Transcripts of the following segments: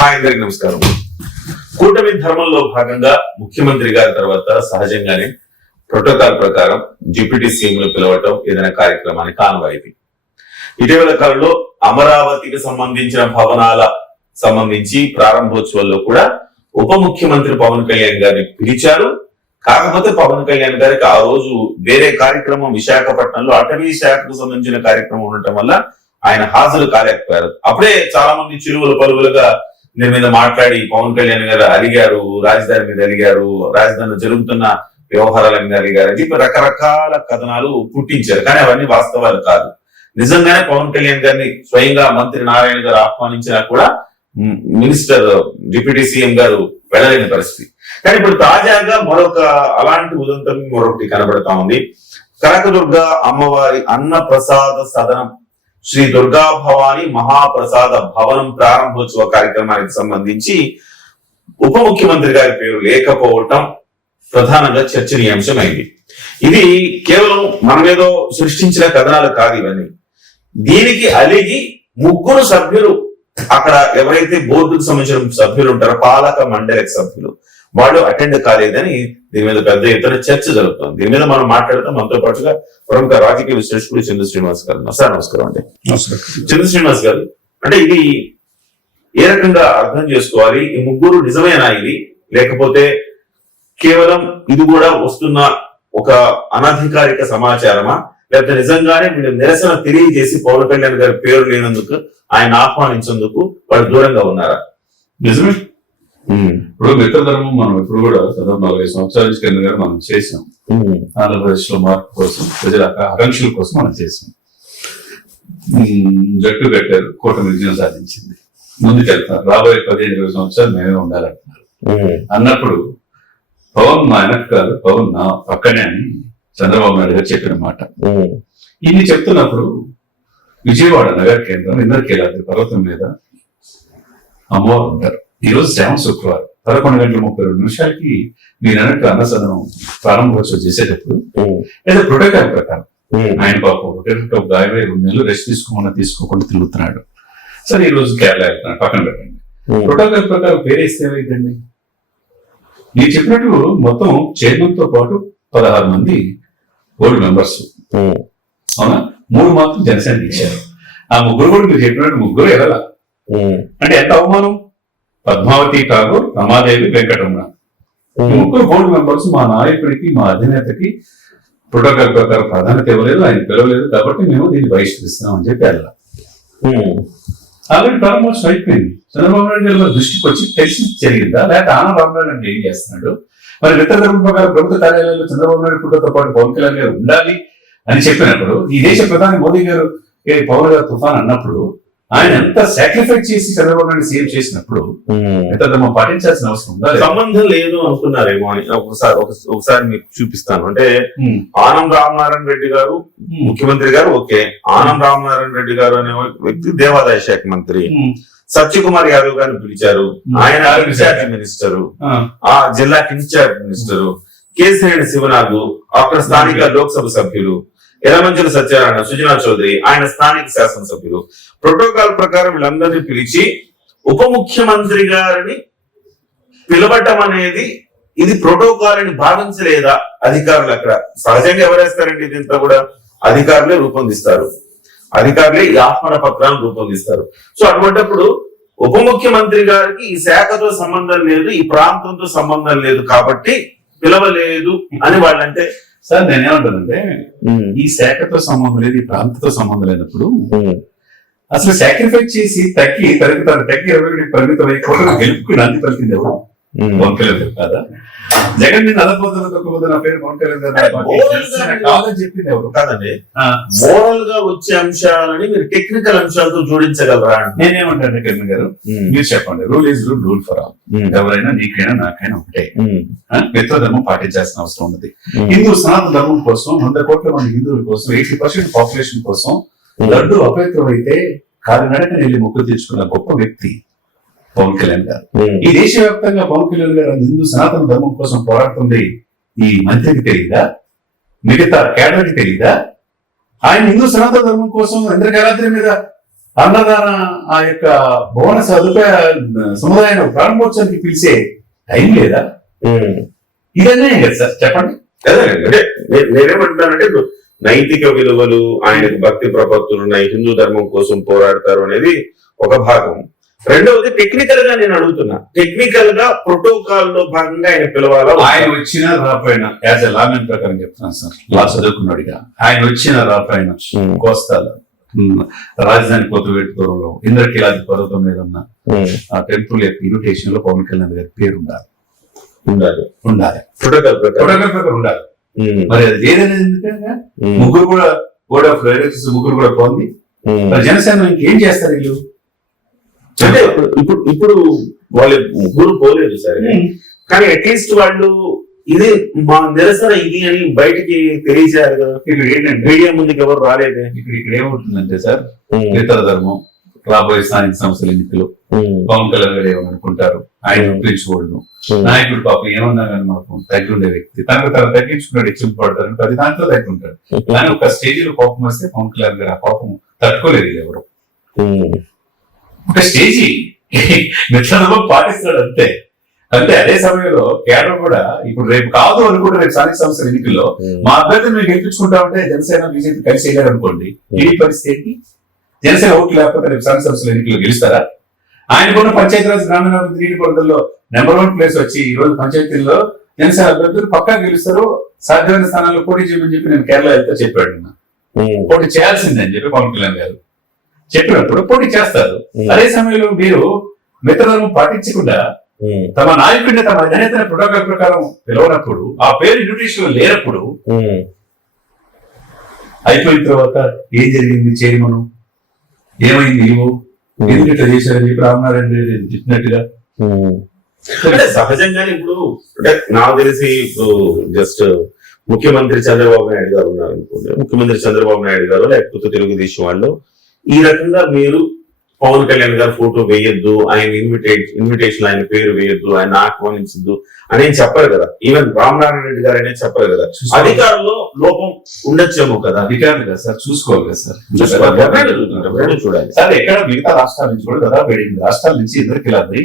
Hi అందరికి నమస్కారం. కూటమి ధర్మంలో భాగంగా ముఖ్యమంత్రి గారి తర్వాత సహజంగానే ప్రోటోకాల్ ప్రకారం డిప్యూటీ సీఎంలు పిలవటం ఏదైనా కార్యక్రమానికి ఆనవాయితీ. ఇటీవల కాలంలో అమరావతికి సంబంధించిన భవనాల సంబంధించి ప్రారంభోత్సవాల్లో కూడా ఉప ముఖ్యమంత్రి పవన్ కళ్యాణ్ గారిని పిలిచారు. కాకపోతే పవన్ కళ్యాణ్ గారికి ఆ రోజు వేరే కార్యక్రమం విశాఖపట్నంలో అటవీ శాఖకు సంబంధించిన కార్యక్రమం ఉండటం వల్ల ఆయన హాజరు కాలేకపోయారు. అప్పుడే చాలా మంది చిరువులు పలువులుగా దీని మీద మాట్లాడి పవన్ కళ్యాణ్ గారు అలిగారు, రాజధాని మీద అలిగారు, రాజధానిలో జరుగుతున్న వ్యవహారాల మీద అలిగారు అని చెప్పి రకరకాల కథనాలు పుట్టించారు. కానీ అవన్నీ వాస్తవాలు కాదు. నిజంగానే పవన్ కళ్యాణ్ గారిని స్వయంగా మంత్రి నారాయణ గారు ఆహ్వానించినా కూడా మినిస్టర్ డిప్యూటీ సీఎం గారు వెళ్ళలేని పరిస్థితి. కానీ ఇప్పుడు తాజాగా అలాంటి ఉదంతం మరొకటి కనబడతా ఉంది. కనకదుర్గ అమ్మవారి అన్న ప్రసాద సదనం శ్రీ దుర్గా భవాని మహాప్రసాద భవనం ప్రారంభోత్సవ కార్యక్రమానికి సంబంధించి ఉప ముఖ్యమంత్రి గారి పేరు లేకపోవటం ప్రధానంగా చర్చనీయాంశమైంది. ఇది కేవలం మనమేదో సృష్టించిన కథనాలు కాదు ఇవన్నీ. దీనికి అలిగి ముగ్గురు సభ్యులు, అక్కడ ఎవరైతే బోర్డుకు సంబంధించిన సభ్యులు ఉంటారో పాలక మండలి సభ్యులు, వాళ్ళు అటెండ్ కాలేదని దీని మీద పెద్ద ఎత్తున చర్చ జరుగుతుంది. దీని మీద మనం మాట్లాడతాం. మనతో పాటుగా ప్రముఖ రాజకీయ విశ్లేషకుడు చంద్ర శ్రీనివాస్ గారు. నమస్కారం అండి. చంద్ర శ్రీనివాస్ గారు, అంటే ఇది ఏ రకంగా అర్థం చేసుకోవాలి? ఈ ముగ్గురు నిజమేనా ఇది, లేకపోతే కేవలం ఇది కూడా వస్తున్న ఒక అనధికారిక సమాచారమా, లేకపోతే నిజంగానే మీరు నిరసన తెలియజేసి పవన్ కళ్యాణ్ గారి పేరు లేనందుకు ఆయన ఆహ్వానించేందుకు వాళ్ళు దూరంగా ఉన్నారా? నిజమే. ఇప్పుడు మిత్రధర్మం మనం ఇప్పుడు కూడా 40 సంవత్సరాల కింద మనం చేసాం. ఆంధ్రప్రదేశ్ లో మార్పు కోసం, ప్రజల ఆకాంక్షల కోసం మనం చేసాం. జట్టు కట్టారు, కూటమి విజయం సాధించింది, ముందుకెళ్తారు. రాబోయే 15-20 సంవత్సరాలు మేమే ఉండాలంటున్నారు. అన్నప్పుడు పవన్ మా వెనక్కి కాదు, పవన్ నా పక్కనే అని చంద్రబాబు నాయుడు గారు చెప్పిన మాట. ఇన్ని చెప్తున్నప్పుడు విజయవాడ నగర కేంద్రం ఇంద్రకీలాద్రి పర్వతం మీద అమ్మవారు ఉంటారు. ఈ రోజు శ్రావణ శుక్రవారం 11:32 మీరు అన్నట్టు అన్నసదనం ప్రారంభోత్సవం చేసేటప్పుడు ఏదో ప్రోటోకాల్ ప్రకారం ఆయన పాపం గాయమై 2 నెలలు రెస్ట్ తీసుకోకుండా తిరుగుతున్నాడు. సరే ఈ రోజు కేరళ వెళ్తున్నాడు, పక్కన పెట్టండి. ప్రోటోకాల్ ప్రకారం పేరేస్తే ఏమైందండి? మీరు చెప్పినట్టు మొత్తం చైర్మన్ తో పాటు 16 మంది బోర్డు మెంబర్స్, అవునా? 3 మాత్రం జనసేన ఇచ్చారు. ఆ ముగ్గురు కూడా మీరు చెప్పినట్టు ముగ్గురు ఎలాగా అంటే ఎంత అవమానం? పద్మావతి ఠాగూర్, రమాదేవి, వెంకటరమణ, ముగ్గురు బోర్డు మెంబర్స్ మా నాయకుడికి, మా అధినేతకి ప్రోటోకాల్ ప్రకారం ప్రాధాన్యత ఇవ్వలేదు, ఆయన పిలవలేదు, కాబట్టి మేము దీన్ని బహిష్కరిస్తున్నాం అని చెప్పి వెళ్ళాలి. ఆల్రెడీ ప్రారంభోత్సవం అయిపోయింది. చంద్రబాబు నాయుడు గారి దృష్టికి వచ్చి తెలిసి జరిగిందా, లేకపోతే ఆనందరావు నాయుడు ఏం చేస్తున్నాడు? మరి మిత్రధర్మం ప్రకారం ప్రభుత్వ కార్యాలయంలో చంద్రబాబు నాయుడు ఫోటోతో పాటు పవన్ కళ్యాణ్ గారు ఉండాలి అని చెప్పినప్పుడు, ఈ దేశ ప్రధాని మోదీ గారు పవన్ గారు తుఫాన్ అన్నప్పుడు ఆయన ఎంత సాక్రిఫైస్ చేసి చంద్రబాబు నాయుడు సీఎం చేసినప్పుడు మిత్రధర్మం పాటించాల్సిన అవసరం ఉందా? సంబంధం లేదు అనుకున్నారేమో అని ఒకసారి మీకు చూపిస్తాను. అంటే ఆనం రామనారాయణ రెడ్డి గారు ముఖ్యమంత్రి గారు, ఓకే. ఆనం రామనారాయణ రెడ్డి గారు అనే వ్యక్తి దేవాదాయ శాఖ మంత్రి. సత్యకుమార్ యాదవ్ గారిని పిలిచారు, ఆయన ఇన్ఛార్జ్ మినిస్టరు, ఆ జిల్లాకి ఇన్ఛార్జ్ మినిస్టరు. కేశినేని శివనాగు అక్కడ స్థానిక లోక్సభ సభ్యులు. ఎలమంచుల సత్యనారాయణ, సుజనా చౌదరి ఆయన స్థానిక శాసనసభ్యులు. ప్రోటోకాల్ ప్రకారం వీళ్ళందరినీ పిలిచి ఉప ముఖ్యమంత్రి గారిని పిలవటం అనేది ఇది ప్రోటోకాల్ అని భావించలేదా అధికారులు? అక్కడ సహజంగా ఎవరేస్తారండి? ఇదంతా కూడా అధికారులే రూపొందిస్తారు, అధికారులే ఈ ఆహ్వాన పత్రాలను రూపొందిస్తారు. సో అటువంటిప్పుడు ఉప ముఖ్యమంత్రి గారికి ఈ శాఖతో సంబంధం లేదు, ఈ ప్రాంతంతో సంబంధం లేదు కాబట్టి పిలవలేదు అని వాళ్ళంటే, సార్ నేనేమంటానంటే ఈ శాఖతో సంబంధం లేదు, ఈ ప్రాంతంతో సంబంధం లేనప్పుడు అసలు సాక్రిఫైస్ చేసి తగ్గి 20 పరిమితం అయిపోవడం గెలుపుకుని అన్ని పలికింది ఎవరు? పవన్ కళ్యాణ్ కాదా? జగన్ నేను అదపోతున్న తొక్కబోతున్న పేరు పవన్ కళ్యాణ్ కాదని చెప్పింది ఎవరు? కాదండి. మోరల్ గా వచ్చే అంశాలని మీరు టెక్నికల్ అంశాలతో జోడించగలరా? నేనేమంటాను కిరణ్ గారు, మీరు చెప్పండి. Rule is rule, rule for all. ఎవరైనా నీకైనా నాకైనా ఒకటే. మిత్రధర్మం పాటించాల్సిన అవసరం ఉన్నది. హిందూ సనాతన ధర్మం కోసం 100 కోట్ల మంది హిందువుల కోసం 80% పాపులేషన్ కోసం లడ్డు అపవిత్రం అయితే కాలినడక వెళ్ళి మొక్కు తీర్చుకున్న గొప్ప వ్యక్తి పవన్ కళ్యాణ్ గారు. ఈ దేశవ్యాప్తంగా పవన్ కళ్యాణ్ గారు హిందూ సనాతన ధర్మం కోసం పోరాడుతుంది ఈ మంత్రికి తెలియదా? మిగతా కేడర్కి తెలియదా? ఆయన హిందూ సనాతన ధర్మం కోసం ఇంద్రకీలాద్రి మీద అన్నదాన ఆ యొక్క భవన సదుపాయ సముదాయం ప్రారంభోత్సవానికి పిలిచే టైం లేదా? ఇదన్నీ కదా సార్, చెప్పండి. అదే అంటే నేనేమంటున్నానంటే ఇప్పుడు నైతిక విలువలు, ఆయనకు భక్తి ప్రపత్తులు ఉన్నాయి, హిందూ ధర్మం కోసం పోరాడతారు అనేది ఒక భాగం. రెండవది టెక్నికల్ గా నేను అడుగుతున్నా, టెక్నికల్ గా ప్రోటోకాల్ లో భాగంగా ఆయన పిలవాలా? ఆయన వచ్చినా రాపోయినా యాజ్ ఎ లామెన్ ప్రకారం చెప్తున్నాను సార్, లా చదువుకున్నాడుగా, ఆయన వచ్చినా రాపోయినా కోస్తాలో రాజధాని కొత్తవేటి దూరంలో ఇంద్రకీలాది పర్వతం మీద ఉన్న ఆ టెంపుల్ యొక్క ఇన్విటేషన్ లో పవన్ కళ్యాణ్ గారి పేరు ఉండాలి. ప్రోటోకాల్ ప్రకారం ఉండాలి. మరి అది లేదనేది ఎందుకంటే ముగ్గురు కూడా బోర్డ్ ఆఫ్ డైరెక్టర్స్ ముగ్గురు కూడా పోంది. మరి జనసేన ఇంకేం చేస్తారు వీళ్ళు? అంటే ఇప్పుడు వాళ్ళు ముగ్గురు పోలేదు సరే, కానీ అట్లీస్ట్ వాళ్ళు ఇది మా నిరసన ఇది అని బయటికి తెలియజేయాలి కదా. ఇక్కడ ఏంటంటే మీడియా ముందుకు ఎవరు రాలేదే. ఇక్కడ ఏమవుతుందంటే సార్, ఇతర ధర్మం రాబోయే స్థానిక సంస్థల ఎన్నికలు పవన్ కళ్యాణ్ గారు ఏమనుకుంటారు, ఆయన ఒప్పించకూడదు. నాయకుడు పాపం ఏమన్నా కానీ మాకు తగ్గుండే వ్యక్తి తనకు తను తగ్గించుకున్నాడు, ఇచ్చిపడతాడు, ప్రతి దాంట్లో తగ్గుంటాడు. కానీ ఒక స్టేజ్ లో కోపం వస్తే పవన్ కళ్యాణ్ గారు ఆ కోపం తట్టుకోలేదు ఎవరు. ఒక స్టేజీ నిత్యానందం పాటిస్తాడు అంతే. అంటే అదే సమయంలో కేంద్రం కూడా ఇప్పుడు రేపు కాదు అనుకుంటే రేపు స్థానిక సంస్థల ఎన్నికల్లో మా అభ్యర్థిని మేము గెలిపించుకుంటా ఉంటే జనసేన బీజేపీ కలిసి వెళ్ళారు అనుకోండి, ఈ పరిస్థితి జనసేన ఓట్లు లేకపోతే రేపు స్థానిక సంస్థల ఎన్నికల్లో గెలుస్తారా? ఆయనకున్న పంచాయతీరాజ్ గ్రామీణాభివృద్ధి నీటిపారుదలలో #1 ప్లేస్ వచ్చి ఈ రోజు పంచాయతీల్లో జనసేన అభ్యర్థులు పక్కా గెలుస్తారు, సాధ్యమైన స్థానాల్లో పోటీ చేయమని చెప్పి నేను కేరళ వెళ్తే చెప్పాడు. పోటీ చేయాల్సిందని చెప్పి పవన్ కళ్యాణ్ గారు చెప్పినప్పుడు పోటీ చేస్తారు. అదే సమయంలో మీరు మిత్రధర్మం పాటించకుండా తమ నాయకుడిని తమ అధినేతని ప్రోటోకాల్ ప్రకారం పిలవనప్పుడు, ఆ పేరు ఇన్విటేషన్ లేనప్పుడు అయిపోయిన తర్వాత ఏం జరిగింది చేయమను, ఏమైంది ఇవ్వు, ఎందుకు ఇట్లా చేశారని చెప్పి రామనారాయణ రెడ్డి చెప్పినట్టుగా. అంటే సహజంగానే ఇప్పుడు అంటే నాకు తెలిసి ఇప్పుడు జస్ట్ ముఖ్యమంత్రి చంద్రబాబు నాయుడు గారు ఉన్నారు అనుకోండి, ముఖ్యమంత్రి చంద్రబాబు నాయుడు గారు లేకపోతే తెలుగుదేశం వాళ్ళు ఈ రకంగా మీరు పవన్ కళ్యాణ్ గారు ఫోటో వేయొద్దు, ఆయన ఇన్విటేషన్ ఆయన పేరు వేయొద్దు, ఆయన ఆహ్వానించద్దు అని చెప్పరు కదా. ఈవెన్ రామనారాయణ రెడ్డి గారు అనేది చెప్పరు కదా. అధికారంలో లోపం ఉండొచ్చేమో కదా. అధికారులు కదా సార్, చూసుకోవాలి కదా సార్, చూడాలి సార్. ఎక్కడ మిగతా రాష్ట్రాల నుంచి కూడా దాదాపు 7 రాష్ట్రాల నుంచి ఇంద్రకీలాద్రి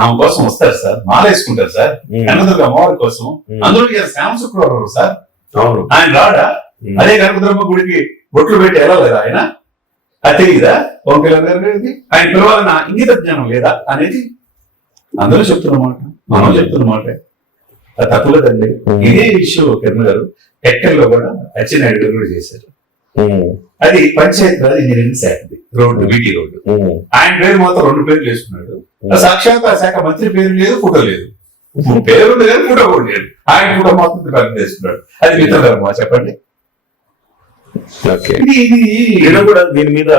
ఆమె కోసం వస్తారు సార్, మాల వేసుకుంటారు సార్, కనకదుర్గ అమ్మవారి కోసం. అందులో శ్యామ శుక్రవారం సార్, అవును ఆయన రాడా? అదే కనకదుర్గమ్మ గుడికి బొట్లు పెట్టి వెళ్ళలేదా ఆయన? అది తెలియదా పవన్ కళ్యాణ్ గారికి? ఆయన పిలవాలన్న ఇంగిత జ్ఞానం లేదా అనేది అందరూ చెప్తున్నమాట, మనం చెప్తున్నమాట. అది తప్పులేదండి. ఇదే ఇష్యూ కిరణ్ గారు టెక్కల్లో కూడా అచ్చెన్నాయుడు గారు కూడా చేశారు. అది పంచాయత్ రాజ్ ఇంజనీరింగ్ శాఖది రోడ్డు, బీటీ రోడ్డు. ఆయన పేరు మాత్రం 2 పేర్లు వేసుకున్నాడు. సాక్షాత్ ఆ శాఖ మంత్రి పేరు లేదు, ఫోటో లేదు. పేరు ఉంది కానీ ఫోటో కూడా లేదు. ఆయన ఫోటో మాత్రం వేసుకున్నాడు. అది మిత్రధర్మా చెప్పండి? నేను కూడా దీని మీద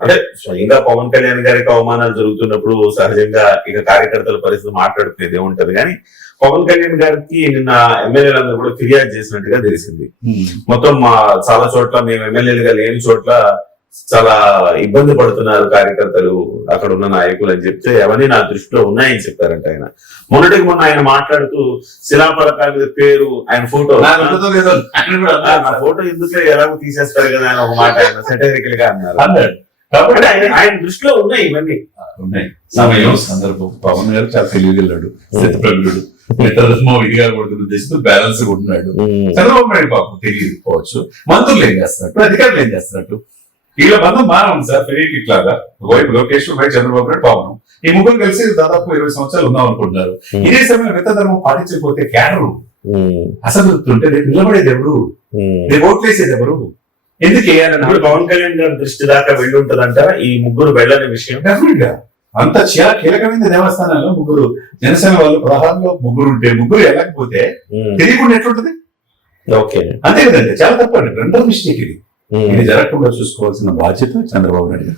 అంటే స్వయంగా పవన్ కళ్యాణ్ గారికి అవమానాలు జరుగుతున్నప్పుడు సహజంగా ఇక కార్యకర్తల పరిస్థితి మాట్లాడుకునేది ఏముంటది. కానీ పవన్ కళ్యాణ్ గారికి నిన్న ఎమ్మెల్యేలందరూ కూడా ఫిర్యాదు చేసినట్టుగా తెలిసింది. మొత్తం చాలా చోట్ల మేము ఎమ్మెల్యేలుగా లేని చోట్ల చాలా ఇబ్బంది పడుతున్నారు కార్యకర్తలు, అక్కడ ఉన్న నాయకులు అని చెప్తే అవన్నీ నా దృష్టిలో ఉన్నాయని చెప్పారంట ఆయన. మొన్నటికి మొన్న ఆయన మాట్లాడుతూ శిలాఫలకాల మీద పేరు, ఆయన ఫోటో, నా ఫోటో ఎందుకు ఎలాగో తీసేస్తారు కదా ఆయన ఒక మాట ఆయన సెటరికల్ గా అన్నారు. కాబట్టి ఆయన దృష్టిలో ఉన్నాయి ఇవన్నీ. ఉన్నాయి సమయం సందర్భం. పవన్ గారు చాలా తెలియగలడు, స్థితిప్రజ్ఞుడు, మిత్రధర్మం ఇదిగా కొడుతున్న ఉద్దేశంతో బ్యాలెన్స్ ఉన్నాడు. చంద్రబాబు నాయుడు పాపం తెలియకపోవచ్చు. మంత్రులు ఏం చేస్తున్నట్టు, అధికారులు ఏం చేస్తున్నట్టు, వీళ్ళ బంధం బాగా ఉంది సార్. ఫెరీకి ఇట్లాగా ఒకవైపు లోకేష్, ఒకవైపు చంద్రబాబు నాయుడు, పవన్, ఈ ముగ్గురు కలిసి దాదాపు 20 సంవత్సరాలు ఉందాం అనుకుంటున్నారు. ఇదే సమయంలో మిత్రధర్మం పాటించకపోతే క్యాడరు అసంతృప్తి రేపు నిలబడేది ఎవరు, రేపు ఓట్లేసేది ఎవరు, ఎందుకు వేయాలని పవన్ కళ్యాణ్ గారి దృష్టి దాకా వెళ్ళి ఉంటదంటారా ఈ ముగ్గురు వెళ్ళని విషయం? డెఫినెట్ గా అంత చాలా కీలకమైన దేవస్థానాల్లో ముగ్గురు జనసేన వాళ్ళు 16లో ముగ్గురు ఉంటే ముగ్గురు వెళ్ళకపోతే తెలియకుండా ఎట్లుంటది? ఓకే, అంతే కదండి. చాలా తప్పండి, రెండో మిస్టేక్ ఇది. ఇది జరగకుండా చూసుకోవాల్సిన బాధ్యత చంద్రబాబు నాయుడు.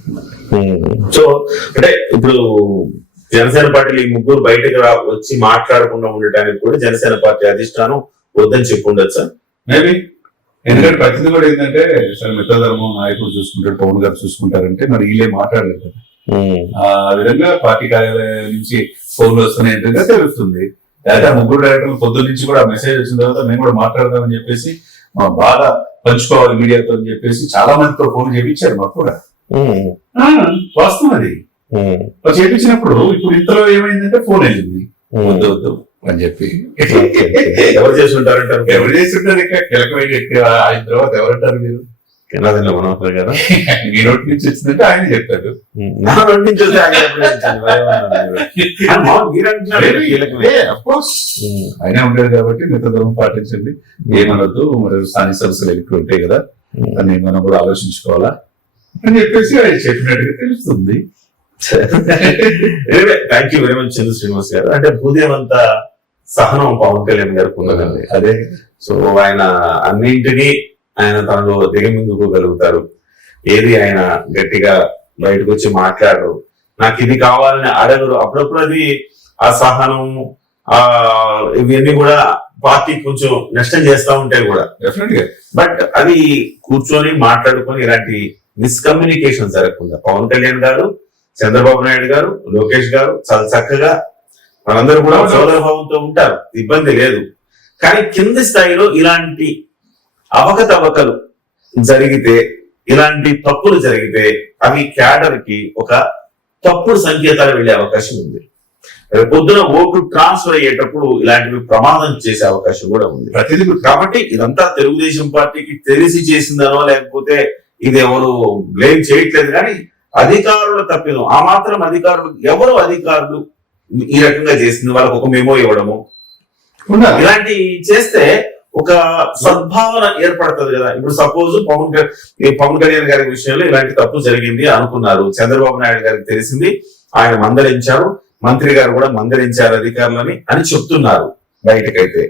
సో అంటే ఇప్పుడు జనసేన పార్టీలు ఈ ముగ్గురు బయటకు వచ్చి మాట్లాడకుండా ఉండటానికి కూడా జనసేన పార్టీ అధిష్టానం వద్దని చెప్పి ఉండొచ్చు మేబీ. ఎందుకంటే ప్రతిదీ కూడా ఏంటంటే సరే మిత్రధర్మం నాయకుడు చూసుకుంటారు, పవన్ గారు చూసుకుంటారంటే మరి వీళ్ళే మాట్లాడలేదు కదా. ఆ విధంగా పార్టీ కార్యాలయం నుంచి ఫోన్లు వస్తున్నాయి తెలుస్తుంది. లేదా ముగ్గురు డైరెక్టర్లు పొద్దున్న నుంచి కూడా మెసేజ్ వచ్చిన తర్వాత మేము కూడా మాట్లాడదామని చెప్పేసి బాగా పంచుకోవాలి మీడియాతో అని చెప్పేసి చాలా మందితో ఫోన్ చేయించారు మాకు కూడా. వాస్తవం అది. చేపించినప్పుడు ఇప్పుడు ఇంతలో ఏమైందంటే ఫోన్ వెళ్ళింది, వద్దు వద్దు అని చెప్పి. ఎవరు చేస్తుంటారంటారు? ఎవరు చేస్తుంటారు? ఇక కీలకమైన ఆయన తర్వాత ఎవరంటారు మీరు? మనోహర్ గారు మీ నోటి నుంచి వచ్చిందంటే ఆయన చెప్తారు. నా నోటి నుంచి వస్తే ఆయన ఎప్పుడు చెప్తారు? ఆయన ఉంటారు కాబట్టి మిత్రధర్మం పాటించండి, ఏమనొద్దు, మరి స్థానిక సంస్థలు ఎక్కువ ఉంటాయి కదా, అని మనం కూడా ఆలోచించుకోవాలా అని చెప్పేసి ఆయన చెప్పినట్టుగా తెలుస్తుంది. థ్యాంక్ యూ వెరీ మచ్ చంద్ర శ్రీనివాస్ గారు. అంటే భూదేవంత సహనం పవన్ కళ్యాణ్ గారికి ఉన్నదండి. అదే. సో ఆయన అన్నింటినీ ఆయన తనలో దిగమిందుకోగలుగుతారు. ఏది ఆయన గట్టిగా బయటకు వచ్చి మాట్లాడరు, నాకు ఇది కావాలని అడగరు. అప్పుడప్పుడు అది ఆ సహనం ఇవన్నీ కూడా పార్టీ కొంచెం నష్టం చేస్తా ఉంటాయి కూడా డెఫినెట్ గా. బట్ అది కూర్చొని మాట్లాడుకొని ఇలాంటి మిస్కమ్యూనికేషన్ జరగకుండా పవన్ కళ్యాణ్ గారు, చంద్రబాబు నాయుడు గారు, లోకేష్ గారు చాలా చక్కగా మనందరూ కూడా సోదరభావంతో ఉంటారు, ఇబ్బంది లేదు. కానీ కింది స్థాయిలో ఇలాంటి అవకతవకలు జరిగితే, ఇలాంటి తప్పులు జరిగితే అవి క్యాడర్ కి ఒక తప్పుడు సంకేతాలు వెళ్లే అవకాశం ఉంది. పొద్దున ఓటు ట్రాన్స్ఫర్ అయ్యేటప్పుడు ఇలాంటివి ప్రమాదం చేసే అవకాశం కూడా ఉంది. ప్రతిదీ. కాబట్టి ఇదంతా తెలుగుదేశం పార్టీకి తెలిసి చేసిందనో లేకపోతే ఇది ఎవరు బ్లేమ్ చేయట్లేదు, కానీ అధికారుల తప్పిదం. ఆ మాత్రం అధికారులు ఈ రకంగా చేసింది, వాళ్ళకు ఒక మెమో ఇవ్వడము ఇలాంటి చేస్తే ఒక సద్భావన ఏర్పడుతుంది కదా. ఇప్పుడు సపోజ్ పవన్ కళ్యాణ్ గారి విషయంలో ఇలాంటి తప్పు జరిగింది అనుకున్నారు, చంద్రబాబు నాయుడు గారికి తెలిసింది, ఆయన మందలించారు, మంత్రి గారు కూడా మందలించారు అధికారులని అని చెప్తున్నారు బయటకైతే.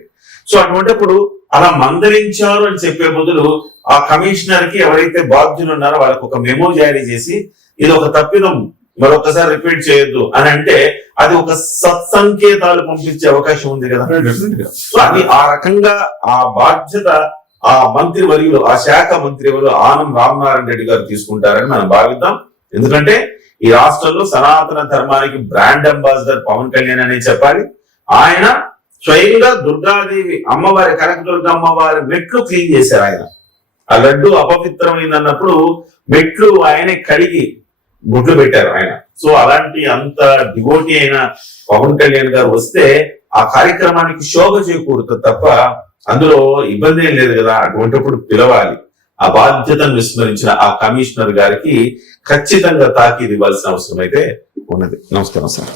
సో అటువంటిప్పుడు అలా మందలించారు అని చెప్పే బదులు ఆ కమిషనర్ కి ఎవరైతే బాధ్యులు ఉన్నారో వాళ్ళకి ఒక మెమో జారీ చేసి ఇది ఒక తప్పిదం, మరొకసారి రిపీట్ చేయొద్దు అని అంటే అది ఒక సత్సంకేతాలు పంపించే అవకాశం ఉంది కదా. సో అది ఆ రకంగా ఆ బాధ్యత ఆ మంత్రివర్యులు, ఆ శాఖ మంత్రివర్యులు ఆనం రామనారాయణ రెడ్డి గారు తీసుకుంటారని మనం భావిద్దాం. ఎందుకంటే ఈ రాష్ట్రంలో సనాతన ధర్మానికి బ్రాండ్ అంబాసిడర్ పవన్ కళ్యాణ్ అనే చెప్పాలి. ఆయన స్వయంగా దుర్గాదేవి అమ్మవారి, కనకదుర్గ అమ్మవారి మెట్లు క్లీన్ చేశారు. ఆయన ఆ లడ్డు అపవిత్రమైంది అన్నప్పుడు మెట్లు ఆయనే కడిగి గుడ్లు పెట్టారు ఆయన. సో అలాంటి అంత డివోటీ అయిన పవన్ కళ్యాణ్ గారు వస్తే ఆ కార్యక్రమానికి శోభ చేకూరుతుంది తప్ప అందులో ఇబ్బంది ఏం లేదు కదా. అటువంటిప్పుడు పిలవాలి. ఆ బాధ్యతను విస్మరించిన ఆ కమిషనర్ గారికి ఖచ్చితంగా తాకీదు ఇవ్వాల్సిన అవసరం అయితే ఉన్నది. నమస్కారం సార్.